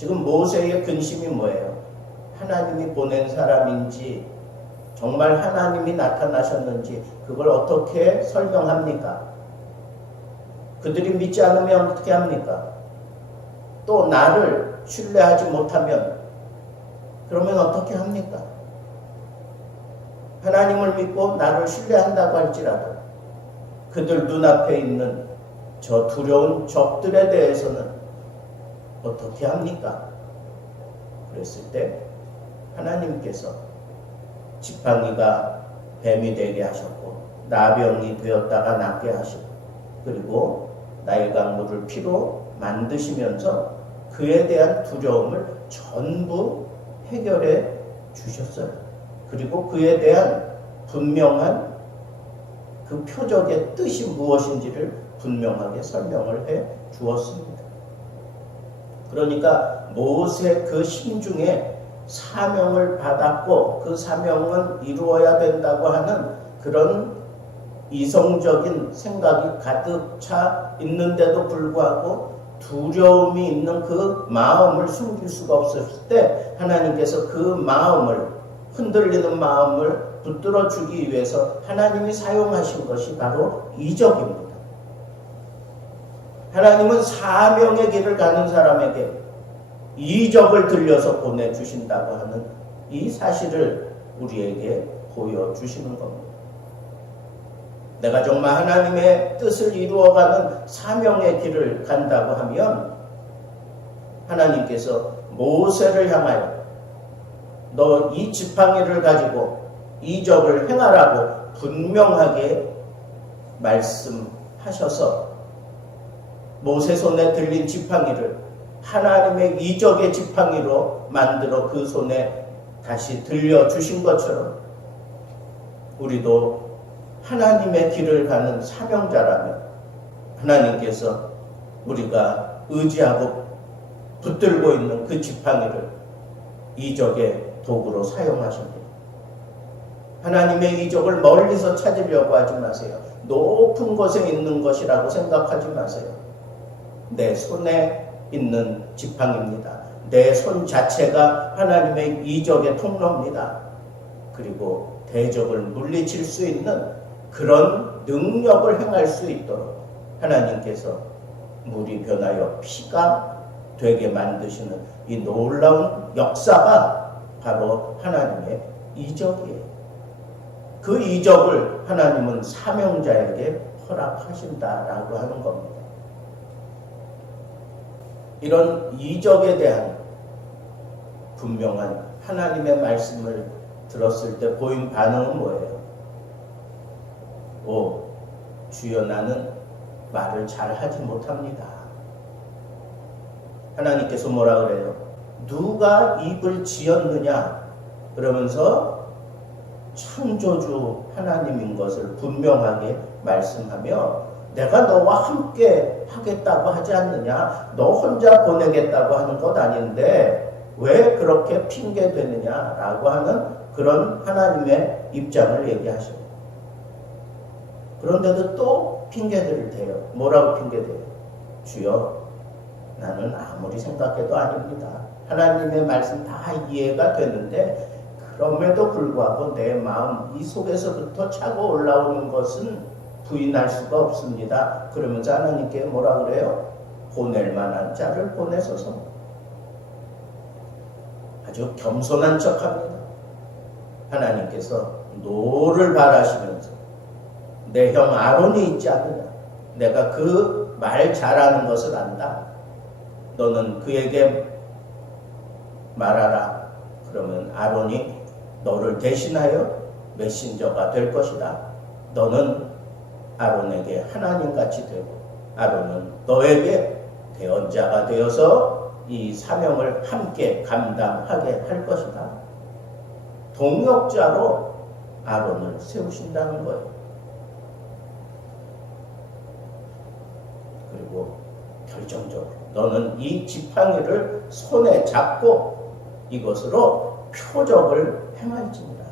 지금 모세의 근심이 뭐예요? 하나님이 보낸 사람인지 정말 하나님이 나타나셨는지 그걸 어떻게 설명합니까? 그들이 믿지 않으면 어떻게 합니까? 또 나를 신뢰하지 못하면 그러면 어떻게 합니까? 하나님을 믿고 나를 신뢰한다고 할지라도 그들 눈앞에 있는 저 두려운 적들에 대해서는 어떻게 합니까? 그랬을 때 하나님께서 지팡이가 뱀이 되게 하셨고 나병이 되었다가 낫게 하시고 그리고 나일강물을 피로 만드시면서 그에 대한 두려움을 전부 해결해 주셨어요. 그리고 그에 대한 분명한 그 표적의 뜻이 무엇인지를 분명하게 설명을 해 주었습니다. 그러니까 모세 그 심중에 사명을 받았고 그 사명은 이루어야 된다고 하는 그런 이성적인 생각이 가득 차 있는데도 불구하고 두려움이 있는 그 마음을 숨길 수가 없었을 때 하나님께서 그 마음을 흔들리는 마음을 붙들어 주기 위해서 하나님이 사용하신 것이 바로 이적입니다. 하나님은 사명의 길을 가는 사람에게 이적을 들려서 보내주신다고 하는 이 사실을 우리에게 보여주시는 겁니다. 내가 정말 하나님의 뜻을 이루어가는 사명의 길을 간다고 하면 하나님께서 모세를 향하여 너 이 지팡이를 가지고 이적을 행하라고 분명하게 말씀하셔서 모세 손에 들린 지팡이를 하나님의 이적의 지팡이로 만들어 그 손에 다시 들려주신 것처럼 우리도 하나님의 길을 가는 사명자라면 하나님께서 우리가 의지하고 붙들고 있는 그 지팡이를 이적의 도구로 사용하십니다. 하나님의 이적을 멀리서 찾으려고 하지 마세요. 높은 곳에 있는 것이라고 생각하지 마세요. 내 손에 있는 지팡이입니다. 내 손 자체가 하나님의 이적의 통로입니다. 그리고 대적을 물리칠 수 있는 그런 능력을 행할 수 있도록 하나님께서 물이 변하여 피가 되게 만드시는 이 놀라운 역사가 바로 하나님의 이적이에요. 그 이적을 하나님은 사명자에게 허락하신다라고 하는 겁니다. 이런 이적에 대한 분명한 하나님의 말씀을 들었을 때 보인 반응은 뭐예요? 오, 주여 나는 말을 잘 하지 못합니다. 하나님께서 뭐라 그래요? 누가 입을 지었느냐? 그러면서 창조주 하나님인 것을 분명하게 말씀하며 내가 너와 함께 하겠다고 하지 않느냐? 너 혼자 보내겠다고 하는 것 아닌데 왜 그렇게 핑계대느냐라고 하는 그런 하나님의 입장을 얘기하십니다. 그런데도 또 핑계들을 대요. 뭐라고 핑계대요? 주여 나는 아무리 생각해도 아닙니다. 하나님의 말씀 다 이해가 되는데 그럼에도 불구하고 내 마음 이 속에서부터 차고 올라오는 것은 부인할 수가 없습니다. 그러면서 하나님께 뭐라 그래요? 보낼 만한 자를 보내소서. 아주 겸손한 척합니다. 하나님께서 노를 바라시면서 내 형 아론이 있지 않느냐? 내가 그 말 잘하는 것을 안다. 너는 그에게 말하라. 그러면 아론이 너를 대신하여 메신저가 될 것이다. 너는 아론에게 하나님같이 되고 아론은 너에게 대언자가 되어서 이 사명을 함께 감당하게 할 것이다. 동역자로 아론을 세우신다는 거예요. 그리고 결정적으로 너는 이 지팡이를 손에 잡고 이것으로 표적을 행할지니라.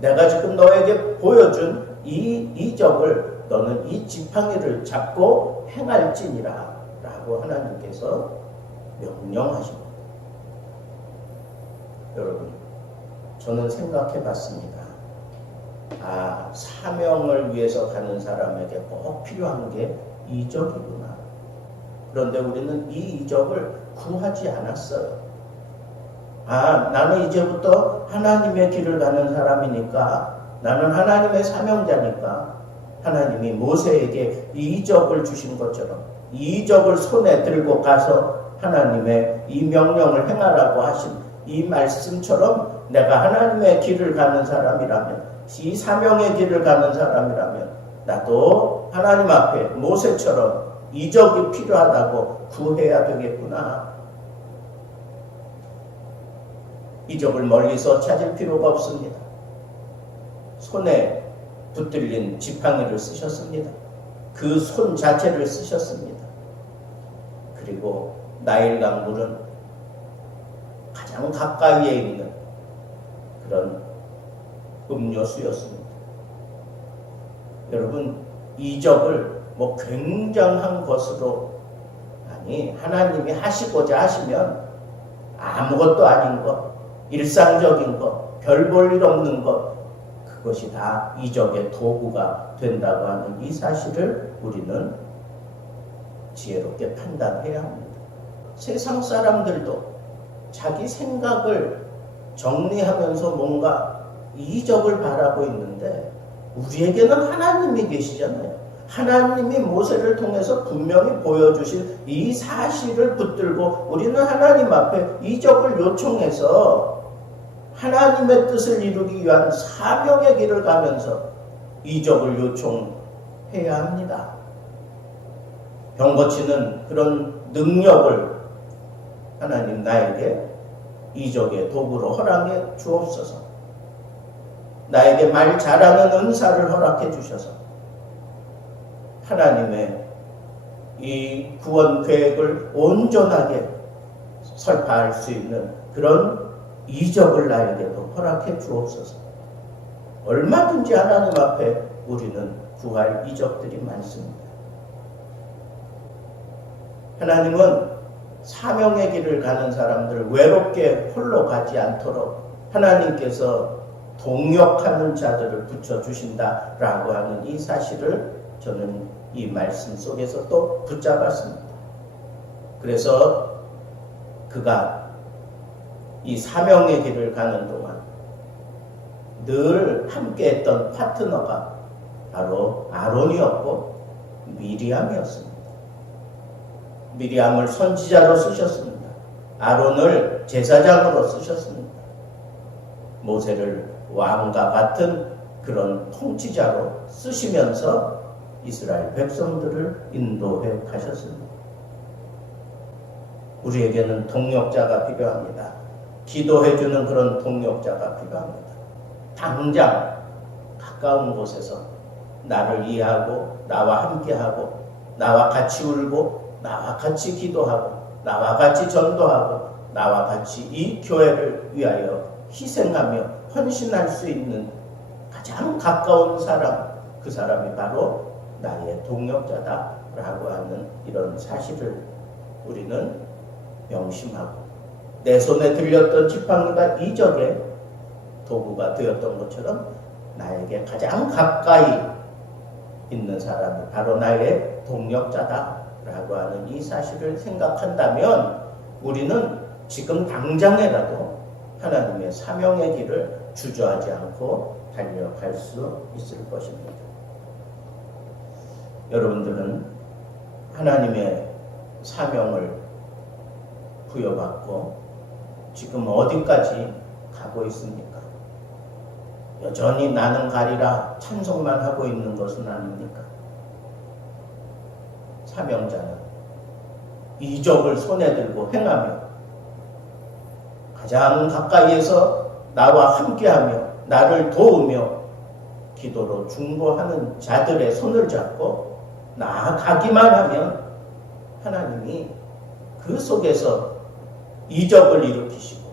내가 지금 너에게 보여준 이 이적을 너는 이 지팡이를 잡고 행할지니라 라고 하나님께서 명령하십니다. 여러분, 저는 생각해 봤습니다. 사명을 위해서 가는 사람에게 꼭 필요한 게 이적이구나. 그런데 우리는 이 이적을 구하지 않았어요. 나는 이제부터 하나님의 길을 가는 사람이니까, 나는 하나님의 사명자니까, 하나님이 모세에게 이적을 주신 것처럼 이적을 손에 들고 가서 하나님의 이 명령을 행하라고 하신 이 말씀처럼 내가 하나님의 길을 가는 사람이라면, 이 사명의 길을 가는 사람이라면 나도 하나님 앞에 모세처럼 이적이 필요하다고 구해야 되겠구나. 이적을 멀리서 찾을 필요가 없습니다. 손에 붙들린 지팡이를 쓰셨습니다. 그 손 자체를 쓰셨습니다. 그리고 나일강 물은 가장 가까이에 있는 그런 음료수였습니다. 여러분, 이적을 굉장한 것으로, 하나님이 하시고자 하시면 아무것도 아닌 것, 일상적인 것, 별 볼 일 없는 것, 그것이 다 이적의 도구가 된다고 하는 이 사실을 우리는 지혜롭게 판단해야 합니다. 세상 사람들도 자기 생각을 정리하면서 뭔가 이적을 바라고 있는데, 우리에게는 하나님이 계시잖아요. 하나님이 모세를 통해서 분명히 보여주신 이 사실을 붙들고 우리는 하나님 앞에 이적을 요청해서 하나님의 뜻을 이루기 위한 사명의 길을 가면서 이적을 요청해야 합니다. 병 고치는 그런 능력을 하나님 나에게 이적의 도구로 허락해 주옵소서. 나에게 말 잘하는 은사를 허락해 주셔서 하나님의 이 구원 계획을 온전하게 설파할 수 있는 그런 이적을 나에게도 허락해 주옵소서. 얼마든지 하나님 앞에 우리는 구할 이적들이 많습니다. 하나님은 사명의 길을 가는 사람들 외롭게 홀로 가지 않도록 하나님께서 동역하는 자들을 붙여주신다라고 하는 이 사실을 저는 이 말씀 속에서 또 붙잡았습니다. 그래서 그가 이 사명의 길을 가는 동안 늘 함께했던 파트너가 바로 아론이었고 미리암이었습니다. 미리암을 선지자로 쓰셨습니다. 아론을 제사장으로 쓰셨습니다. 모세를 왕과 같은 그런 통치자로 쓰시면서 이스라엘 백성들을 인도해 가셨습니다. 우리에게는 동역자가 필요합니다. 기도해주는 그런 동역자가 필요합니다. 당장 가까운 곳에서 나를 이해하고 나와 함께하고 나와 같이 울고 나와 같이 기도하고 나와 같이 전도하고 나와 같이 이 교회를 위하여 희생하며 헌신할 수 있는 가장 가까운 사람, 그 사람이 바로 나의 동역자다라고 하는 이런 사실을 우리는 명심하고, 내 손에 들렸던 지팡이가 이적의 도구가 되었던 것처럼 나에게 가장 가까이 있는 사람이 바로 나의 동역자다라고 하는 이 사실을 생각한다면 우리는 지금 당장에라도 하나님의 사명의 길을 주저하지 않고 달려갈 수 있을 것입니다. 여러분들은 하나님의 사명을 부여받고 지금 어디까지 가고 있습니까? 여전히 나는 가리라 찬송만 하고 있는 것은 아닙니까? 사명자는 이적을 손에 들고 행하며 가장 가까이에서 나와 함께하며 나를 도우며 기도로 중보하는 자들의 손을 잡고 나아가기만 하면 하나님이 그 속에서 이적을 일으키시고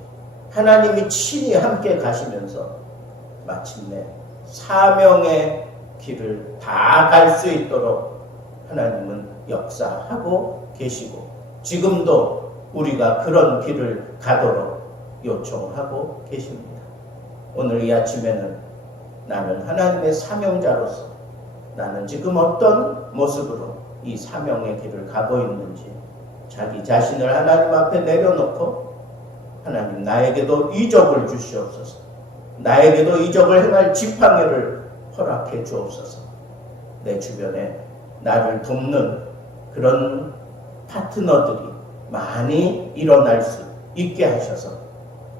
하나님이 친히 함께 가시면서 마침내 사명의 길을 다 갈 수 있도록 하나님은 역사하고 계시고 지금도 우리가 그런 길을 가도록 요청하고 계십니다. 오늘 이 아침에는 나는 하나님의 사명자로서 나는 지금 어떤 모습으로 이 사명의 길을 가고 있는지 자기 자신을 하나님 앞에 내려놓고 하나님 나에게도 이적을 주시옵소서. 나에게도 이적을 행할 지팡이를 허락해 주옵소서. 내 주변에 나를 돕는 그런 파트너들이 많이 일어날 수 있게 하셔서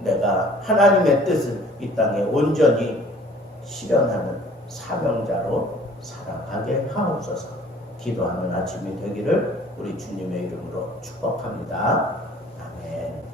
내가 하나님의 뜻을 이 땅에 온전히 실현하는 사명자로 살아가게 하옵소서. 기도하는 아침이 되기를 우리 주님의 이름으로 축복합니다. 아멘.